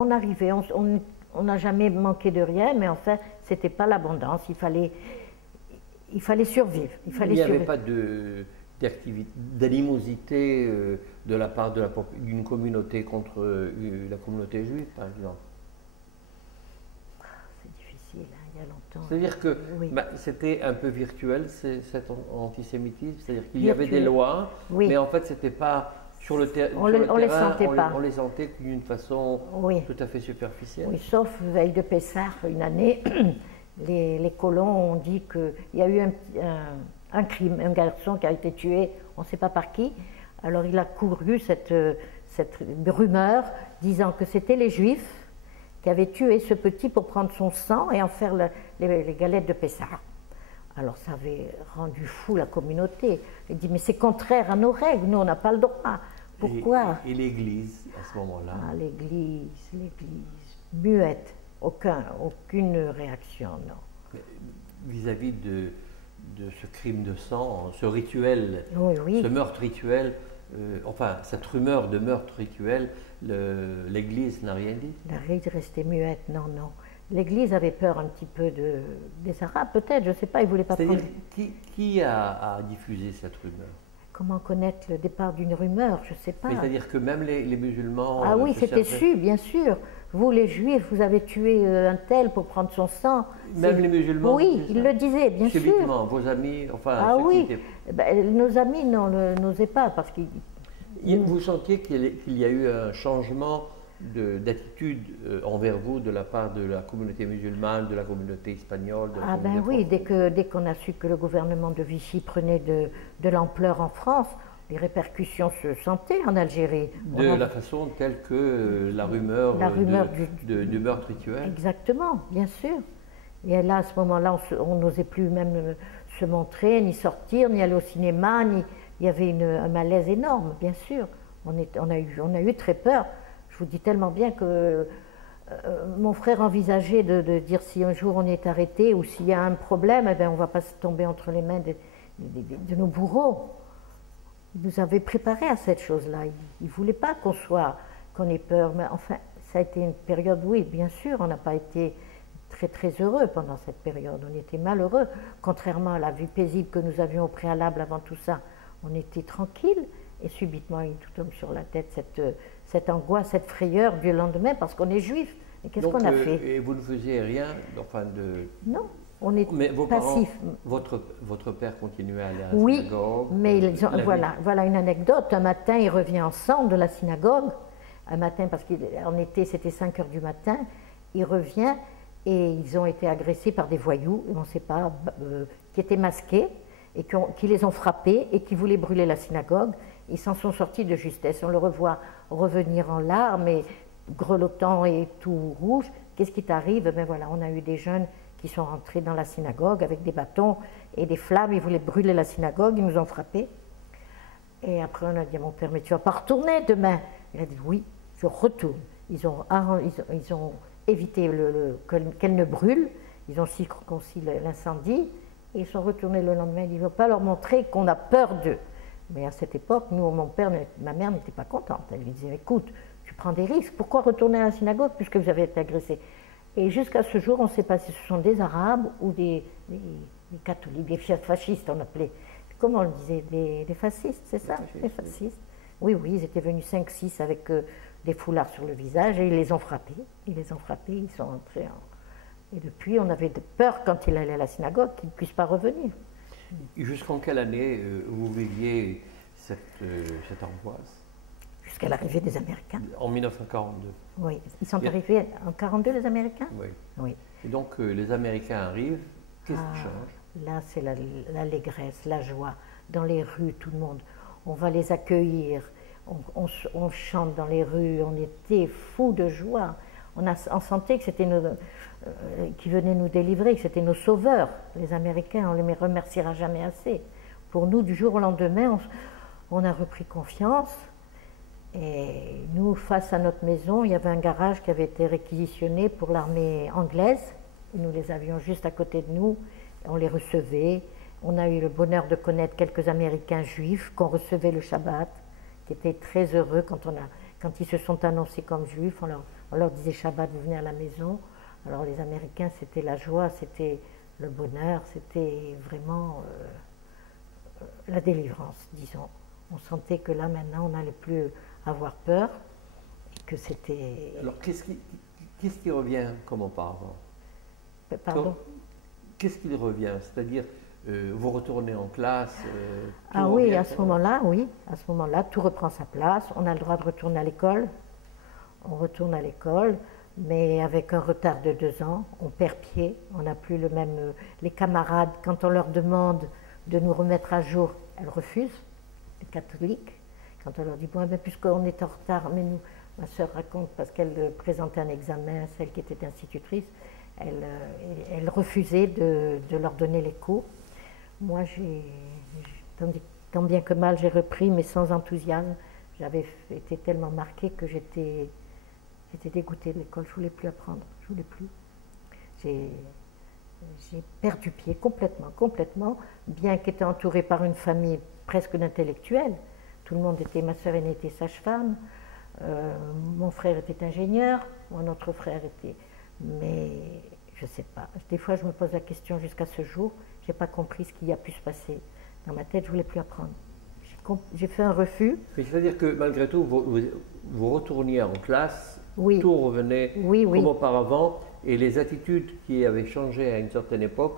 On arrivait, on n'a jamais manqué de rien, mais enfin, c'était pas l'abondance. Il fallait survivre. Il n'y avait pas d'animosité de la part d'une communauté contre la communauté juive, par exemple. C'est difficile, hein, il y a longtemps. C'est-à-dire que oui. C'était un peu virtuel, cet antisémitisme. C'est-à-dire qu'il y avait des lois, oui. mais en fait, c'était pas sur le terrain. On les sentait pas. On les sentait d'une façon tout à fait superficielle. Oui, sauf veille de Pessah, une année, les colons ont dit qu'il y a eu un crime, un garçon qui a été tué, on ne sait pas par qui. Alors il a couru cette rumeur disant que c'était les Juifs qui avaient tué ce petit pour prendre son sang et en faire les galettes de Pessah. Alors ça avait rendu fou la communauté. Il dit mais c'est contraire à nos règles, nous on n'a pas le droit. Pourquoi? Et l'Église à ce moment-là? L'Église, muette, aucune réaction, non. Vis-à-vis de ce crime de sang, ce rituel, ce meurtre rituel, enfin cette rumeur de meurtre rituel, l'Église n'a rien dit? L'Église restait muette, non. L'Église avait peur un petit peu des Arabes, peut-être, je ne sais pas, ils ne voulaient pas prendre... Qui a diffusé cette rumeur? Comment connaître le départ d'une rumeur? Je ne sais pas. C'est-à-dire que même les musulmans... Ah oui, c'était su, bien sûr. Vous, les Juifs, vous avez tué un tel pour prendre son sang. Même les musulmans? Oui, ils le disaient, bien sûr. Subitement, vos amis, enfin... Ah oui, nos amis n'osaient pas, parce qu'ils... Vous sentiez qu'il y a eu un changement d'attitude envers vous de la part de la communauté musulmane, de la communauté espagnole? Ah ben oui, dès qu'on a su que le gouvernement de Vichy prenait de l'ampleur en France, les répercussions se sentaient en Algérie. De la façon telle que la rumeur du meurtre rituel? Exactement, bien sûr. Et là, à ce moment-là, on n'osait plus même se montrer, ni sortir, ni aller au cinéma, il y avait un malaise énorme, bien sûr. On a eu très peur. Je vous dis tellement bien que mon frère envisageait de dire si un jour on est arrêté ou s'il y a un problème, eh bien, on ne va pas se tomber entre les mains de nos bourreaux. Il nous avait préparé à cette chose-là. Il ne voulait pas qu'on ait peur. Mais enfin, ça a été une période, oui, bien sûr, on n'a pas été très très heureux pendant cette période. On était malheureux, contrairement à la vie paisible que nous avions au préalable avant tout ça. On était tranquille et subitement il tout tombe sur la tête cette angoisse, cette frayeur du lendemain parce qu'on est juif. Et qu'est-ce qu'on a fait? Et vous ne faisiez rien, enfin Non, on est passif. Votre père continuait à aller à la Oui, synagogue? mais voilà une anecdote. Un matin, il revient ensemble de la synagogue. Un matin, parce qu'en été, c'était 5 heures du matin. Il revient et ils ont été agressés par des voyous, on ne sait pas, qui étaient masqués et qui les ont frappés et qui voulaient brûler la synagogue. Ils s'en sont sortis de justesse. On le revoit revenir en larmes et grelottant et tout rouge. Qu'est-ce qui t'arrive? Ben voilà, on a eu des jeunes qui sont rentrés dans la synagogue avec des bâtons et des flammes. Ils voulaient brûler la synagogue, ils nous ont frappés. Et après, on a dit à mon père, mais tu vas pas retourner demain? Il a dit, oui, je retourne. Ils ont évité qu'elle ne brûle. Ils ont circoncis l'incendie. Et ils sont retournés le lendemain. Ils ne veulent pas leur montrer qu'on a peur d'eux. Mais à cette époque, ma mère n'était pas contente. Elle lui disait, écoute, tu prends des risques, pourquoi retourner à la synagogue puisque vous avez été agressé? Et jusqu'à ce jour, on ne sait pas si ce sont des Arabes ou des catholiques, des fascistes, on appelait. Comment on le disait? Des fascistes, c'est ça? Des fascistes. Oui, ils étaient venus 5-6 avec des foulards sur le visage et ils les ont frappés. Ils sont entrés Et depuis, on avait peur quand il allait à la synagogue qu'il ne puisse pas revenir. Jusqu'en quelle année vous viviez cette angoisse? Jusqu'à l'arrivée des Américains. En 1942? Oui, ils sont arrivés en 1942, les Américains? Oui. Et donc les Américains arrivent, qu'est-ce qui change? Là, c'est l'allégresse, la joie. Dans les rues, tout le monde, on va les accueillir, on chante dans les rues, on était fous de joie. On sentait que c'était qui venaient nous délivrer, que c'était nos sauveurs. Les Américains, on ne les remerciera jamais assez. Pour nous, du jour au lendemain, on a repris confiance. Et nous, face à notre maison, il y avait un garage qui avait été réquisitionné pour l'armée anglaise. Et nous les avions juste à côté de nous. On les recevait. On a eu le bonheur de connaître quelques Américains juifs qu'on recevait le Shabbat, qui étaient très heureux quand ils se sont annoncés comme juifs. On leur disait Shabbat, vous venez à la maison. Alors les Américains, c'était la joie, c'était le bonheur, c'était vraiment la délivrance, disons. On sentait que là, maintenant, on n'allait plus avoir peur, et que c'était... Alors, qu'est-ce qui revient comme auparavant? Pardon? Qu'est-ce qui revient? C'est-à-dire, vous retournez en classe? Ah oui, à ce moment-là, oui. À ce moment-là, tout reprend sa place. On a le droit de retourner à l'école. On retourne à l'école, mais avec un retard de 2 ans. On perd pied. On n'a plus le même... les camarades, quand on leur demande de nous remettre à jour, elles refusent, les catholiques. Quand on leur dit, bon, ben, puisqu'on est en retard, mais nous, ma soeur raconte, parce qu'elle présentait un examen, celle qui était institutrice, elle refusait de leur donner les cours. Moi, tant bien que mal, j'ai repris, mais sans enthousiasme. J'avais été tellement marquée que j'étais dégoûtée de l'école. Je ne voulais plus apprendre, je ne voulais plus. J'ai perdu pied complètement, bien qu'étant entourée par une famille presque d'intellectuels. Tout le monde était, ma soeur aînée était sage-femme, mon frère était ingénieur, mon autre frère était... Mais je ne sais pas. Des fois, je me pose la question jusqu'à ce jour, je n'ai pas compris ce qui a pu se passer. Dans ma tête, je ne voulais plus apprendre. J'ai fait un refus. Mais c'est-à-dire que malgré tout, vous retourniez en classe, oui. Tout revenait comme auparavant, et les attitudes qui avaient changé à une certaine époque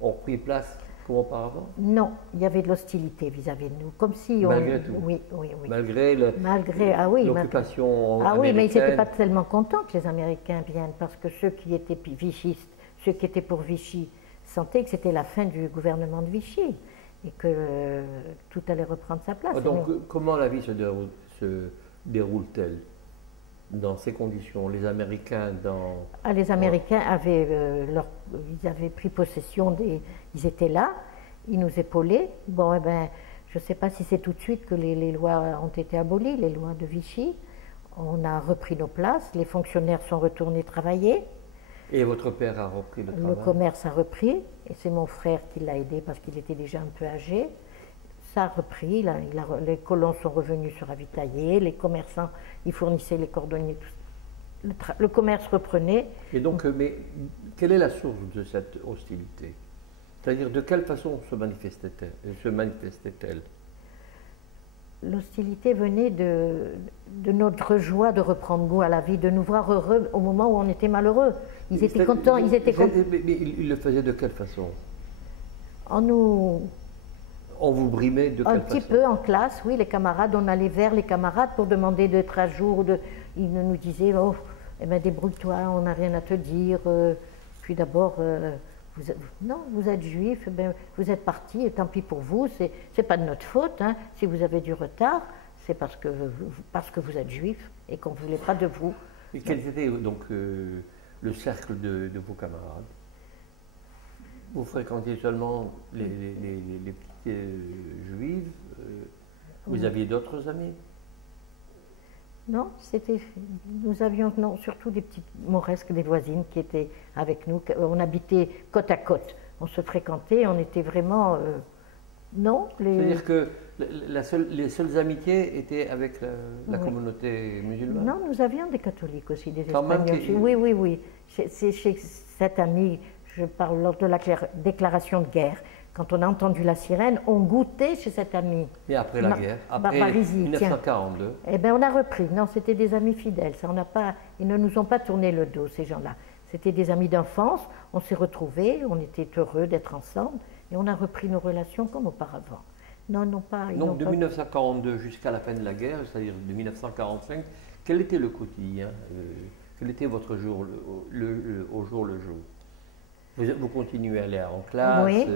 ont pris place comme auparavant? Non, il y avait de l'hostilité vis-à-vis de nous, comme si on... Malgré tout? Oui. Malgré l'occupation Ah oui, mais ils américaine. n'étaient pas tellement contents que les Américains viennent, parce que ceux qui étaient vichistes, ceux qui étaient pour Vichy, sentaient que c'était la fin du gouvernement de Vichy, et que tout allait reprendre sa place. Donc, comment la vie se déroule-t-elle dans ces conditions? Les Américains les Américains ils avaient pris possession ils étaient là, ils nous épaulaient. Bon, eh ben, je ne sais pas si c'est tout de suite que les lois ont été abolies, les lois de Vichy. On a repris nos places, les fonctionnaires sont retournés travailler. Et votre père a repris le travail? Le commerce a repris, et c'est mon frère qui l'a aidé parce qu'il était déjà un peu âgé. Ça a repris, les colons sont revenus se ravitailler, les commerçants, ils fournissaient les cordonniers, le commerce reprenait. Et donc, mais quelle est la source de cette hostilité? C'est-à-dire, de quelle façon se manifestait-elle? L'hostilité venait de notre joie de reprendre goût à la vie, de nous voir heureux au moment où on était malheureux. Ils étaient contents, Mais ils le faisaient de quelle façon? On vous brimait de quelle façon? Un petit peu en classe, oui, les camarades, on allait vers les camarades pour demander d'être à jour. Ils nous disaient, oh, eh ben, débrouille-toi, on n'a rien à te dire. Puis d'abord, vous êtes juif, eh ben, vous êtes partis, et tant pis pour vous, c'est pas de notre faute. Hein. Si vous avez du retard, c'est parce que vous êtes juif et qu'on ne voulait pas de vous. Et quel était donc le cercle de vos camarades? Vous fréquentiez seulement les petites juives? Vous aviez d'autres amis? Non, nous avions surtout des petites mauresques, des voisines qui étaient avec nous. On habitait côte à côte, on se fréquentait, on était vraiment... non. C'est-à-dire que les seules amitiés étaient avec la communauté musulmane? Non, nous avions des catholiques aussi, des Quand Espagnols. Oui. C'est chez cet ami, je parle lors de la déclaration de guerre. Quand on a entendu la sirène, on goûtait chez cet ami. Et après la guerre, après 1942 Eh bien, on a repris. Non, c'était des amis fidèles. Ils ne nous ont pas tourné le dos, ces gens-là. C'était des amis d'enfance. On s'est retrouvés, on était heureux d'être ensemble. Et on a repris nos relations comme auparavant. Non, pas... Donc, de 1942 jusqu'à la fin de la guerre, c'est-à-dire de 1945, quel était le quotidien? Quel était votre jour, au jour le jour? Vous continuez à aller en classe? Oui.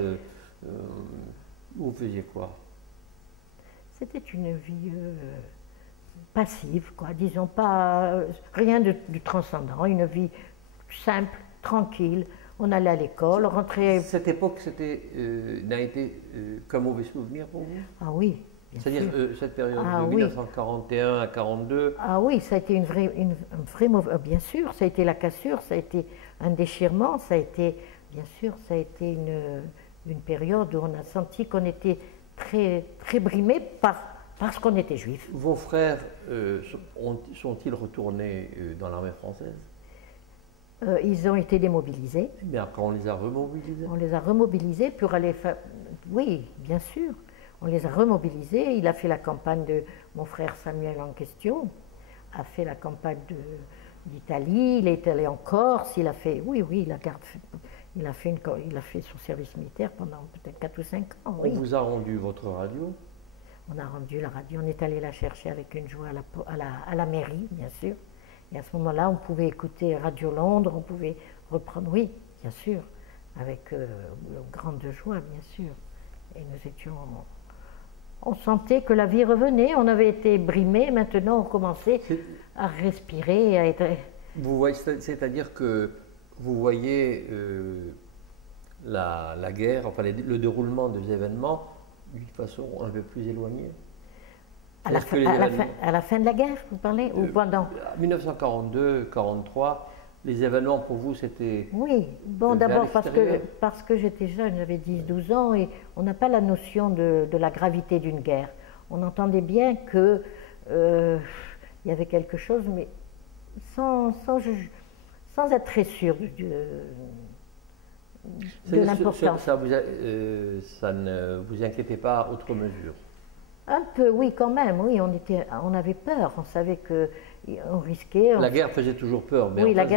Vous faisiez quoi? C'était une vie passive, quoi. Disons pas rien de transcendant, une vie simple, tranquille. On allait à l'école, on rentrait... Cette époque n'a été qu'un mauvais souvenir pour vous? Ah oui. C'est-à-dire cette période de 1941 à 1942? Ah oui, ça a été une vraie mauvaise... Bien sûr, ça a été la cassure, ça a été un déchirement, ça a été une période où on a senti qu'on était très, très brimé par parce qu'on était juifs. Vos frères sont-ils retournés dans l'armée française? Ils ont été démobilisés. Mais après, on les a remobilisés? On les a remobilisés pour aller faire... Oui, bien sûr. On les a remobilisés. Il a fait la campagne de... Mon frère Samuel en question a fait la campagne d'Italie. Il est allé en Corse. Il a fait... Oui, il a fait son service militaire pendant peut-être 4 ou 5 ans. Oui. On vous a rendu votre radio? On a rendu la radio. On est allé la chercher avec une joie à la mairie, bien sûr. Et à ce moment-là, on pouvait écouter Radio Londres, on pouvait reprendre, oui, bien sûr, avec grande joie, bien sûr. Et nous étions... On sentait que la vie revenait, on avait été brimés, maintenant on commençait à respirer, à être... C'est-à-dire que vous voyez la guerre, enfin le déroulement des événements d'une façon un peu plus éloignée? À la fin de la guerre, vous parlez, ou pendant? 1942-43, les événements pour vous c'était... Oui, bon d'abord parce que j'étais jeune, j'avais 10-12 ans et on n'a pas la notion de la gravité d'une guerre. On entendait bien que il y avait quelque chose, mais sans être très sûr de l'importance. Ça ne vous inquiétait pas outre mesure? Un peu, oui, quand même, oui, on avait peur, on savait qu'on risquait. La guerre faisait toujours peur, mais oui, elle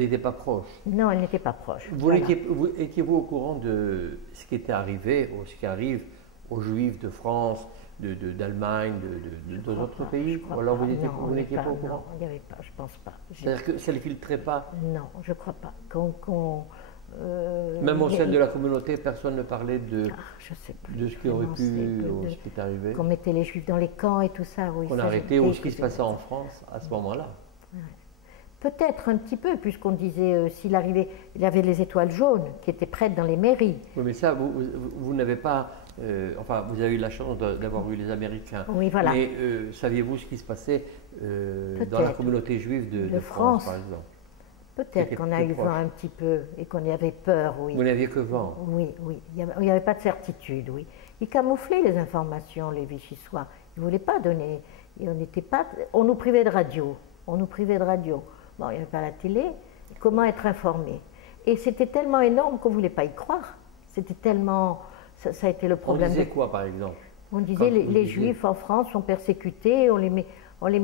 n'était pas proche. Non, elle n'était pas proche. Étiez-vous au courant de ce qui était arrivé, ou ce qui arrive aux Juifs de France, d'Allemagne, d'autres pays? Ou alors vous n'étiez pas au courant? Non, il n'y avait pas, je ne pense pas. C'est-à-dire que ça ne les filtrait pas? Non, je ne crois pas. Même au sein de la communauté, personne ne parlait de ce qui aurait pu, ou ce qui est arrivé? Qu'on mettait les Juifs dans les camps et tout ça, oui. Qu'on arrêtait, ou ce qui se passait en France à ce moment-là? Ouais. Peut-être un petit peu, puisqu'on disait s'il arrivait, il y avait les étoiles jaunes qui étaient prêtes dans les mairies. Oui, mais ça, vous n'avez pas... enfin, vous avez eu la chance d'avoir eu les Américains. Oui, voilà. Mais saviez-vous ce qui se passait dans la communauté juive de France, par exemple? Peut-être qu'on a eu vent un petit peu et qu'on y avait peur, oui. Vous n'aviez que vent? Oui, oui. Il n'y avait pas de certitude, oui. Ils camouflaient les informations, les Vichysois. Ils ne voulaient pas donner... On nous privait de radio. On nous privait de radio. Bon, il n'y avait pas la télé. Comment être informé? Et c'était tellement énorme qu'on ne voulait pas y croire. C'était tellement... Ça a été le problème. On disait quoi, par exemple? On disait les Juifs en France sont persécutés, on les met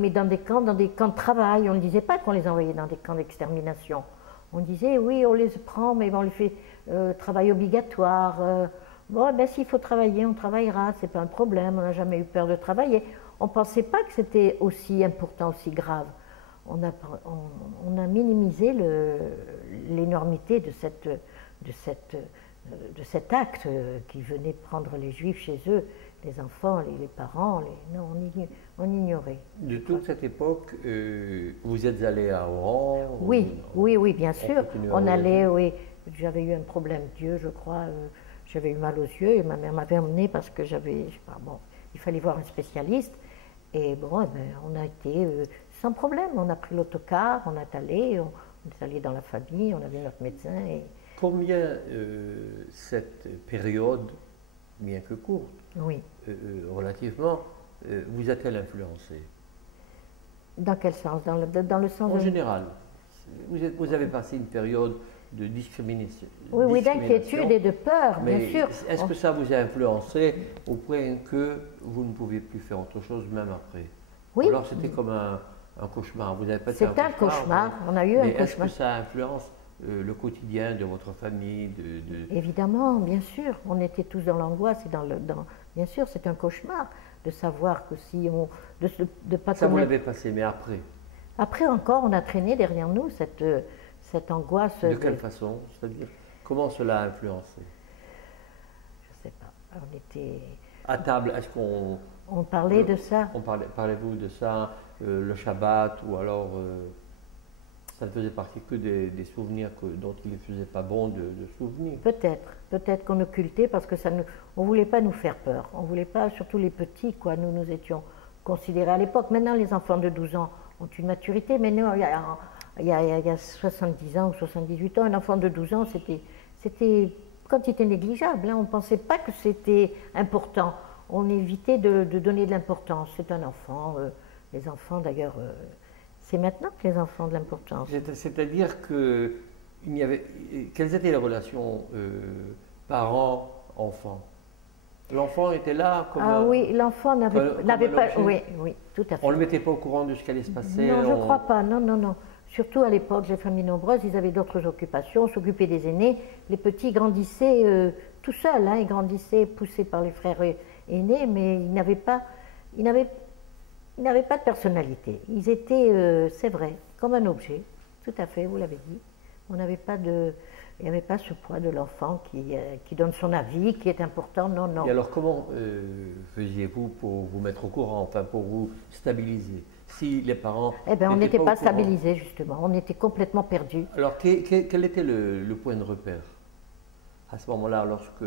dans des camps de travail. On ne disait pas qu'on les envoyait dans des camps d'extermination. On disait, oui, on les prend, mais on les fait travail obligatoire. Bon, ben s'il faut travailler, on travaillera, c'est pas un problème, on n'a jamais eu peur de travailler. On ne pensait pas que c'était aussi important, aussi grave. On a minimisé l'énormité de cet acte qui venait prendre les Juifs chez eux, les enfants, les parents, non, on ignorait. De toute cette époque, vous êtes allé à Oran? Oui, bien sûr. On allait, oui. J'avais eu un problème d'yeux, je crois. J'avais eu mal aux yeux et ma mère m'avait emmené parce que il fallait voir un spécialiste. Et bon, on a été sans problème. On a pris l'autocar, on est allé dans la famille, on avait notre médecin. Combien cette période, bien que courte, oui. Relativement, vous a-t-elle influencé? Dans quel sens? Dans le sens en général, vous avez passé une période de discrimination. Oui, d'inquiétude et de peur, bien sûr. Est-ce que ça vous a influencé au point que vous ne pouviez plus faire autre chose même après? Oui. Ou alors c'était comme un cauchemar? Vous avez passé un cauchemar. On a eu un cauchemar. Est-ce que ça influence le quotidien de votre famille? Évidemment, bien sûr. On était tous dans l'angoisse et bien sûr, c'est un cauchemar de savoir que si on... Ça vous l'avez passé, mais après? Après encore, on a traîné derrière nous cette angoisse. De quelle façon? C'est-à-dire, comment cela a influencé? Je ne sais pas. On était... À table, est-ce qu'on... On parlait de ça. Parlez-vous de ça, le Shabbat, ou alors ça ne faisait partie que des souvenirs dont il ne faisait pas bon de souvenir? Peut-être qu'on occultait parce que on ne voulait pas nous faire peur. On ne voulait pas, surtout les petits, quoi. Nous étions considérés à l'époque. Maintenant, les enfants de 12 ans ont une maturité, mais nous, il y a 70 ans ou 78 ans, un enfant de 12 ans, c'était quantité négligeable. Hein. On ne pensait pas que c'était important. on évitait de donner de l'importance. C'est un enfant, les enfants d'ailleurs, c'est maintenant que les enfants ont de l'importance. C'est-à-dire que quelles étaient les relations parents-enfants? L'enfant était là comme oui, l'enfant n'avait pas. Oui, oui, tout à fait. On ne le mettait pas au courant de ce qui allait se passer? Non, je ne crois pas. Non, non, non. Surtout à l'époque, les familles nombreuses, ils avaient d'autres occupations, s'occupaient des aînés. Les petits grandissaient tout seuls, hein, ils grandissaient poussés par les frères aînés, mais ils n'avaient pas de personnalité. Ils étaient, c'est vrai, comme un objet. Tout à fait, vous l'avez dit. Il n'y avait pas ce poids de l'enfant qui donne son avis, qui est important. Non, non. Et alors, comment faisiez-vous pour vous mettre au courant, enfin pour vous stabiliser? Si les parents. Eh bien, on n'était pas stabilisés, justement. On était complètement perdus. Alors, quel était le point de repère à ce moment-là, lorsque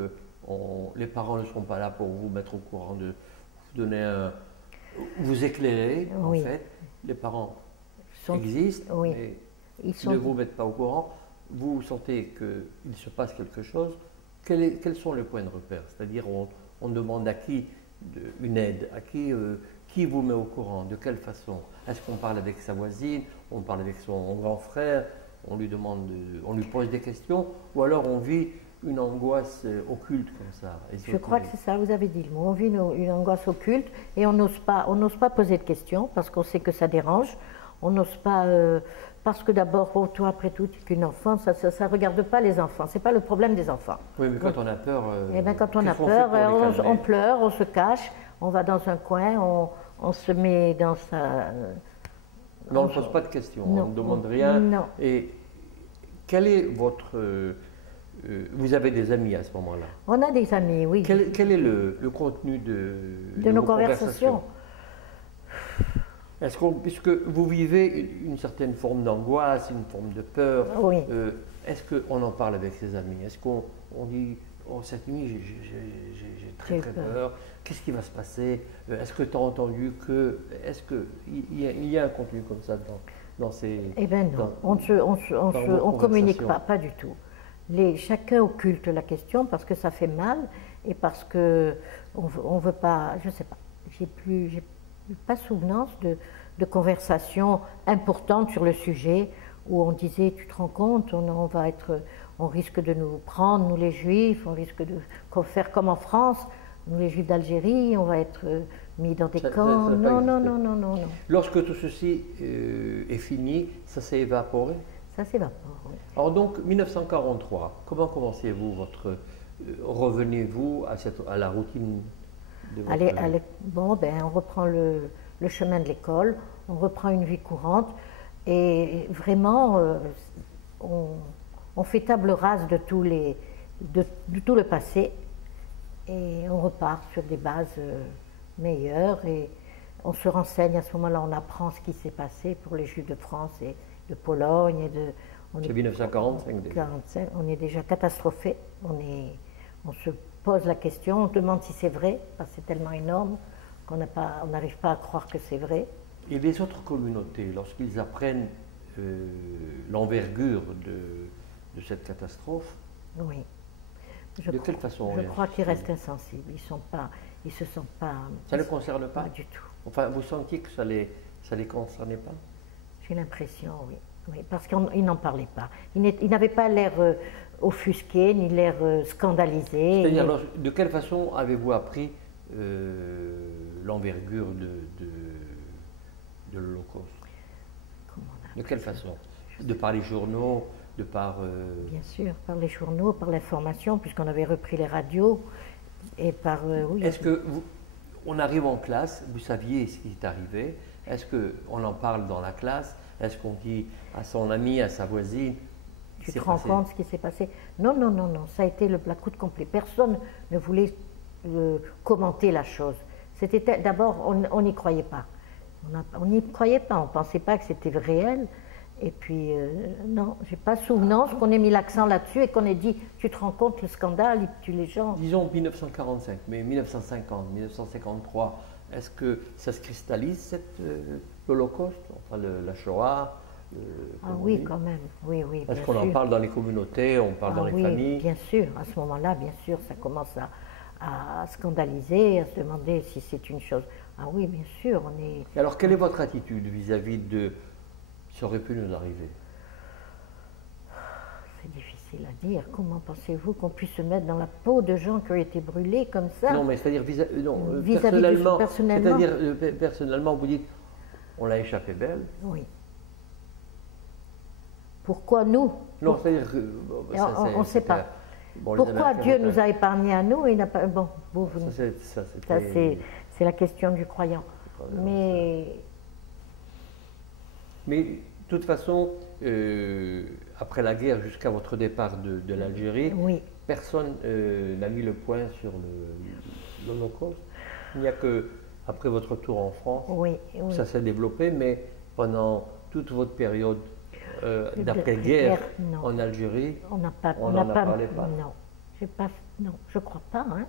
les parents ne sont pas là pour vous mettre au courant, de vous donner vous éclairer, oui. En fait? Les parents existent, oui. Mais ils ne vous mettent pas au courant. Vous sentez qu'il se passe quelque chose. Quels sont les points de repère? C'est-à-dire, on demande à qui une aide, à qui vous met au courant, de quelle façon? Est-ce qu'on parle avec sa voisine, on parle avec son grand frère, on lui pose des questions, ou alors on vit une angoisse occulte comme ça? Je crois que c'est ça, vous avez dit le mot, on vit une angoisse occulte et on n'ose pas poser de questions parce qu'on sait que ça dérange, on n'ose pas, parce que d'abord, toi après tout, tu es qu'une enfant, ça ne regarde pas les enfants, ce n'est pas le problème des enfants. Oui, mais quand on a peur, eh bien, quand on a peur, on pleure, on se cache, on va dans un coin, on se met dans sa... Mais on ne pose pas de questions, on ne demande rien. Non. Et quel est votre... vous avez des amis à ce moment-là? On a des amis, oui. Quel est le contenu de nos conversations? Est-ce puisque vous vivez une certaine forme d'angoisse, une forme de peur, oui. Est-ce qu'on en parle avec ses amis? Est-ce qu'on dit, oh, cette nuit, j'ai très peur, qu'est-ce qui va se passer? Est-ce que tu as entendu que... Est-ce qu'il y a un contenu comme ça dans ces... Eh bien non, on ne communique pas du tout. Chacun occulte la question parce que ça fait mal et parce qu'on ne veut pas, je ne sais pas, j'ai pas souvenance de conversations importantes sur le sujet où on disait, tu te rends compte, on risque de nous prendre, nous les Juifs, on risque de faire comme en France, nous les Juifs d'Algérie, on va être mis dans des camps. Non. Lorsque tout ceci est fini, ça s'est évaporé? Ça s'évapore, oui. Alors donc, 1943, comment commencez-vous revenez-vous à la routine de votre vie? Bon, on reprend le chemin de l'école, on reprend une vie courante et vraiment, on fait table rase de tout le passé et on repart sur des bases meilleures et on se renseigne. À ce moment-là, on apprend ce qui s'est passé pour les Juifs de France et de Pologne. C'est 1945 déjà. On est déjà catastrophé. On se pose la question, on se demande si c'est vrai, parce que c'est tellement énorme qu'on n'arrive pas à croire que c'est vrai. Et les autres communautés, lorsqu'ils apprennent l'envergure de cette catastrophe, oui. de quelle façon? Je crois qu'ils restent insensibles. Ils se sentent pas. Ça ne les concerne pas? Pas du tout. Enfin, vous sentiez que ça les concernait pas? J'ai l'impression, oui. Oui, parce qu'ils n'en parlaient pas. Ils n'avaient pas l'air offusqués, ni l'air scandalisés. C'est-à-dire, de quelle façon avez-vous appris l'envergure de l'Holocauste? De quelle façon? De par les journaux, de par... Bien sûr, par les journaux, par l'information, puisqu'on avait repris les radios, et par... oui. Est-ce que on arrive en classe, vous saviez ce qui est arrivé? Est-ce qu'on en parle dans la classe? Est-ce qu'on dit à son ami, à sa voisine? Tu te rends compte ce qui s'est passé? Non, ça a été le blackout complet. Personne ne voulait commenter la chose. D'abord, on n'y croyait pas. On n'y croyait pas, on ne pensait pas que c'était réel. Et puis, non, je n'ai pas souvenance qu'on ait mis l'accent là-dessus et qu'on ait dit, tu te rends compte, le scandale, il tue les gens. Disons 1945, mais 1950, 1953, est-ce que ça se cristallise, l'Holocauste, enfin la Shoah? Ah oui, quand même, oui. Est-ce qu'on en parle dans les communautés, on parle dans les familles? Bien sûr, à ce moment-là, bien sûr, ça commence à scandaliser, à se demander si c'est une chose. Ah oui, bien sûr, on est... Et alors, quelle est votre attitude vis-à-vis de ça aurait pu nous arriver? C'est difficile à dire. Comment pensez-vous qu'on puisse se mettre dans la peau de gens qui ont été brûlés comme ça? Non, mais c'est-à-dire personnellement. c'est-à-dire personnellement, vous dites, on l'a échappé belle. Oui. Pourquoi nous? Non, c'est-à-dire que on ne sait pas. Bon, pourquoi Dieu nous a épargnés à nous et n'a pas... Bon, c'est la question du croyant. Mais de toute façon, après la guerre, jusqu'à votre départ de l'Algérie, oui. Personne n'a mis le point sur l'Holocauste. Il n'y a que après votre retour en France, oui. ça s'est développé, mais pendant toute votre période d'après-guerre en Algérie, on n'en parlait pas. Non, je ne crois pas. Hein.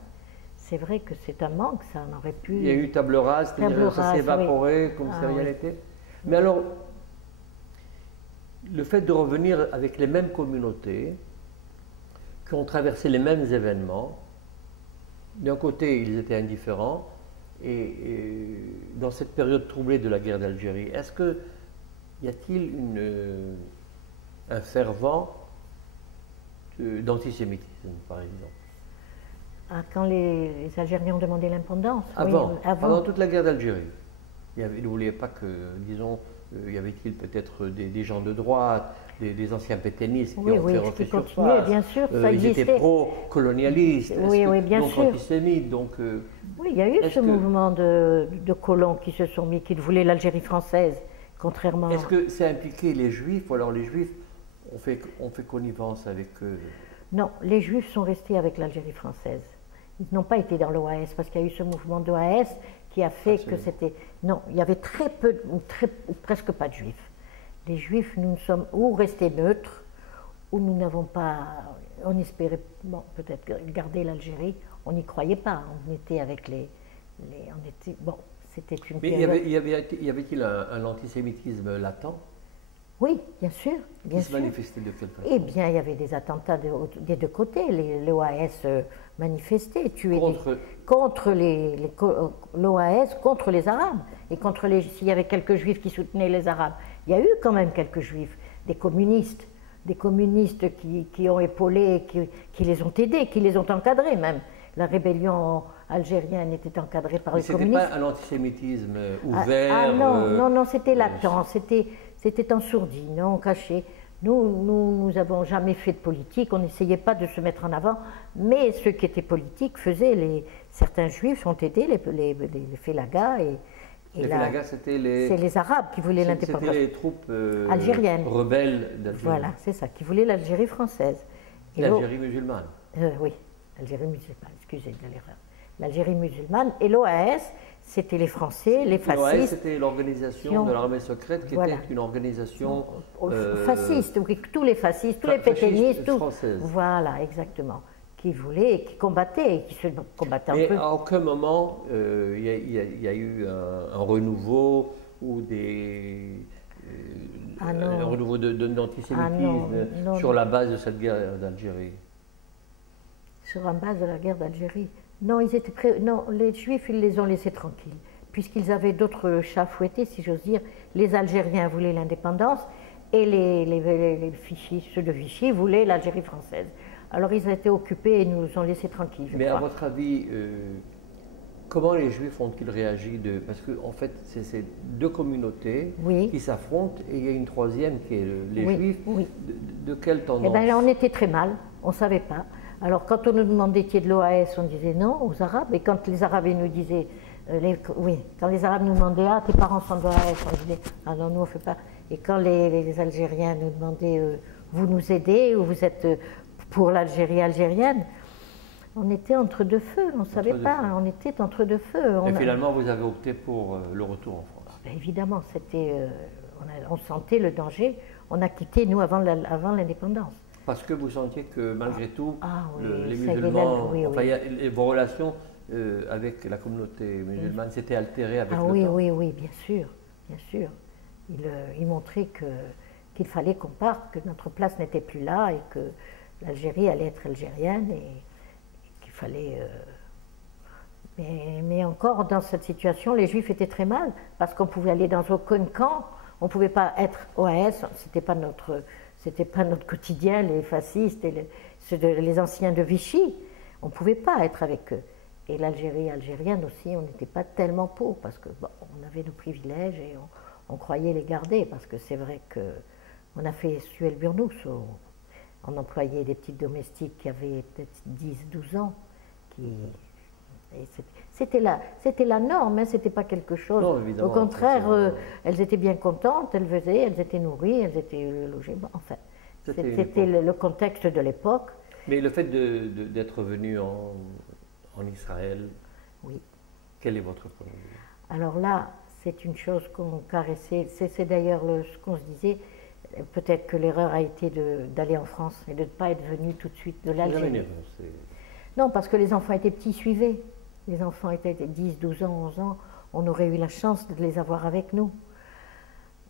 C'est vrai que c'est un manque, ça en aurait pu... Il y a eu table rase, c'est-à-dire ça s'est évaporé comme si rien n'était. Mais alors, le fait de revenir avec les mêmes communautés, qui ont traversé les mêmes événements, d'un côté ils étaient indifférents, et dans cette période troublée de la guerre d'Algérie, y a-t-il un fervent d'antisémitisme, par exemple? Quand les Algériens ont demandé l'indépendance? Avant, pendant toute la guerre d'Algérie. N'oubliez pas que, disons, y avait-il peut-être des gens de droite, des anciens pétainistes qui ont fait refaire surface. Bien sûr, ils étaient pro-colonialistes, bien sûr. Antisémites. Donc, oui, il y a eu ce mouvement de colons qui se sont mis, qui voulaient l'Algérie française, contrairement... Est-ce que c'est impliqué les Juifs, ou alors les Juifs ont fait connivence avec eux? Non, les Juifs sont restés avec l'Algérie française. Ils n'ont pas été dans l'OAS, parce qu'il y a eu ce mouvement d'OAS qui a fait que c'était... Non, il y avait très peu, ou presque pas de Juifs. Les Juifs, nous sommes ou restés neutres, ou nous n'avons pas... On espérait, bon, peut-être garder l'Algérie. On n'y croyait pas. On était avec on était... Bon, c'était une période... Mais y avait-il un antisémitisme latent? Oui, bien sûr. Qui se manifestait de quelle façon? Eh bien, il y avait des attentats des deux côtés. L'OAS manifestait, tuait contre l'OAS, contre les Arabes. Et s'il y avait quelques Juifs qui soutenaient les Arabes, il y a eu quand même quelques Juifs, des communistes qui ont épaulé, qui les ont aidés, qui les ont encadrés même. La rébellion algérienne était encadrée par les communistes. C'était pas un antisémitisme ouvert? Non, c'était latent, c'était en sourdine, en caché. Nous n'avons jamais fait de politique, on n'essayait pas de se mettre en avant, mais ceux qui étaient politiques faisaient, certains Juifs ont aidé les Félagas. Les Félagas, c'était les Arabes qui voulaient l'indépendance. C'était les troupes algériennes, rebelles d'Algérie. Voilà, c'est ça, qui voulaient l'Algérie française. L'Algérie musulmane. Oui, l'Algérie musulmane, excusez de l'erreur. L'Algérie musulmane et l'OAS, c'était les Français, les fascistes. L'OAS, c'était l'organisation de l'armée secrète qui était une organisation fasciste, tous les fascistes, tous les pétainistes, française. Voilà, exactement, qui voulaient, qui combattaient, qui se combattaient un peu. Mais à aucun moment il y a eu un renouveau ou un renouveau d'antisémitisme sur la base de cette guerre d'Algérie. Sur la base de la guerre d'Algérie. Non, non, les Juifs, ils les ont laissés tranquilles, puisqu'ils avaient d'autres chats fouettés, si j'ose dire. Les Algériens voulaient l'indépendance et les Vichy, ceux de Vichy voulaient l'Algérie française. Alors ils étaient occupés et nous ont laissés tranquilles, je crois. À votre avis, comment les Juifs ont-ils réagi parce qu'en fait, c'est ces deux communautés qui s'affrontent et il y a une troisième qui est les Juifs. Oui. De quelle tendance? Eh bien, on était très mal, on ne savait pas. Alors, quand on nous demandait qui est de l'OAS, on disait non aux Arabes. Et quand les Arabes nous disaient, quand les Arabes nous demandaient, ah, tes parents sont de l'OAS, on disait, ah non, nous on ne fait pas. Et quand les Algériens nous demandaient, vous nous aidez ou vous êtes pour l'Algérie algérienne, on était entre deux feux, on ne savait pas, on était entre deux feux. Et finalement, vous avez opté pour le retour en France? Ben évidemment, on sentait le danger. On a quitté, nous, avant l'indépendance. Parce que vous sentiez que malgré tout, les musulmans, vos relations avec la communauté musulmane s'étaient altérées avec le temps? Oui, bien sûr. Il montrait qu'il fallait qu'on parte, que notre place n'était plus là et que l'Algérie allait être algérienne et qu'il fallait Mais encore, dans cette situation, les Juifs étaient très mal, parce qu'on pouvait aller dans aucun camp, on ne pouvait pas être OAS, c'était pas notre quotidien, les fascistes et les anciens de Vichy, on ne pouvait pas être avec eux. Et l'Algérie algérienne aussi, on n'était pas tellement pour, parce que bon, on avait nos privilèges et on croyait les garder, parce que c'est vrai qu'on a fait Suel Burnous, on employait des petites domestiques qui avaient peut-être 10-12 ans, c'était la norme, hein, c'était pas quelque chose. Non, au contraire, elles étaient bien contentes, elles étaient nourries, elles étaient logées. Bon, enfin, c'était le contexte de l'époque. Mais le fait d'être venu en Israël, oui. Quel est votre point de vue? Alors là, c'est une chose qu'on caressait. C'est d'ailleurs ce qu'on se disait. Peut-être que l'erreur a été d'aller en France et de ne pas être venu tout de suite de l'Algérie. Non, parce que les enfants étaient petits, ils suivaient. Les enfants étaient 10, 12 ans, 11 ans. On aurait eu la chance de les avoir avec nous.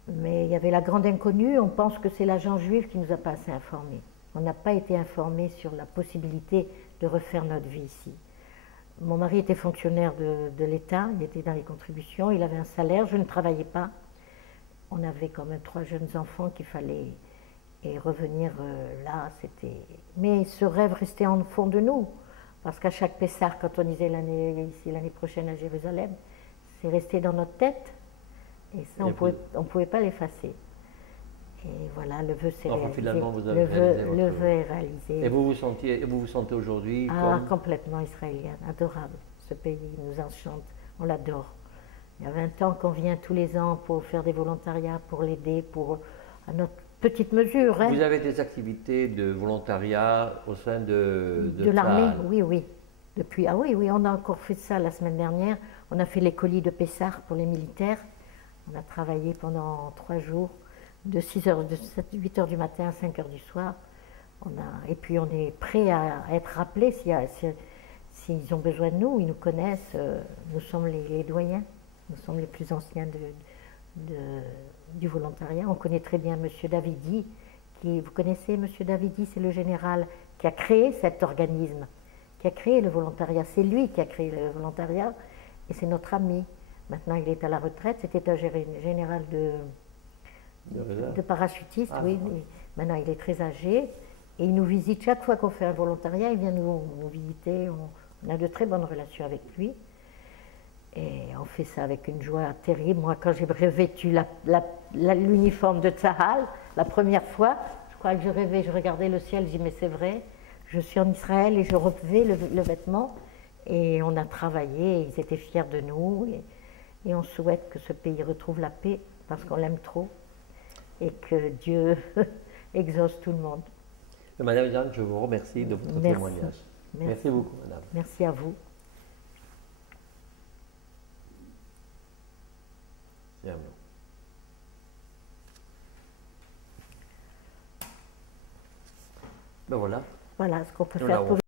Mais il y avait la grande inconnue. On pense que c'est l'agent juif qui ne nous a pas assez informés. On n'a pas été informés sur la possibilité de refaire notre vie ici. Mon mari était fonctionnaire de l'État, il était dans les contributions, il avait un salaire, je ne travaillais pas. On avait quand même 3 jeunes enfants qu'il fallait et revenir là, c'était... Mais ce rêve restait en fond de nous, parce qu'à chaque Pessah, quand on disait l'année prochaine à Jérusalem, c'est resté dans notre tête, et ça, on pouvait pas l'effacer. Et voilà, le vœu s'est réalisé. Finalement, vous avez réalisé le vœu est réalisé. Et vous vous sentez aujourd'hui comme... complètement israélienne, adorable. Ce pays nous enchante, on l'adore. Il y a 20 ans qu'on vient tous les ans pour faire des volontariats, pour l'aider, à notre petite mesure. Hein. Vous avez des activités de volontariat au sein de l'armée, oui. Oui, on a encore fait ça la semaine dernière. On a fait les colis de Pessah pour les militaires. On a travaillé pendant 3 jours. De 8 heures du matin à 5 heures du soir. Et puis on est prêt à être rappelés s'ils ont besoin de nous, ils nous connaissent. Nous sommes les doyens, nous sommes les plus anciens du volontariat. On connaît très bien M. Davidi. Vous connaissez M. Davidi, c'est le général qui a créé cet organisme, qui a créé le volontariat. C'est lui qui a créé le volontariat et c'est notre ami. Maintenant il est à la retraite, c'était un général de parachutiste, oui. Maintenant, il est très âgé et il nous visite chaque fois qu'on fait un volontariat. Il vient nous visiter. On a de très bonnes relations avec lui. Et on fait ça avec une joie terrible. Moi, quand j'ai revêtu l'uniforme de Tzahal, la première fois, je crois que je rêvais, je regardais le ciel, je dis mais c'est vrai, je suis en Israël et je revêts le vêtement. Et on a travaillé, ils étaient fiers de nous. Et on souhaite que ce pays retrouve la paix parce qu'on l'aime trop. Et que Dieu exauce tout le monde. Madame Jeanne, je vous remercie de votre témoignage. Merci beaucoup, madame. Merci à vous. Ben voilà. Voilà ce qu'on peut faire pour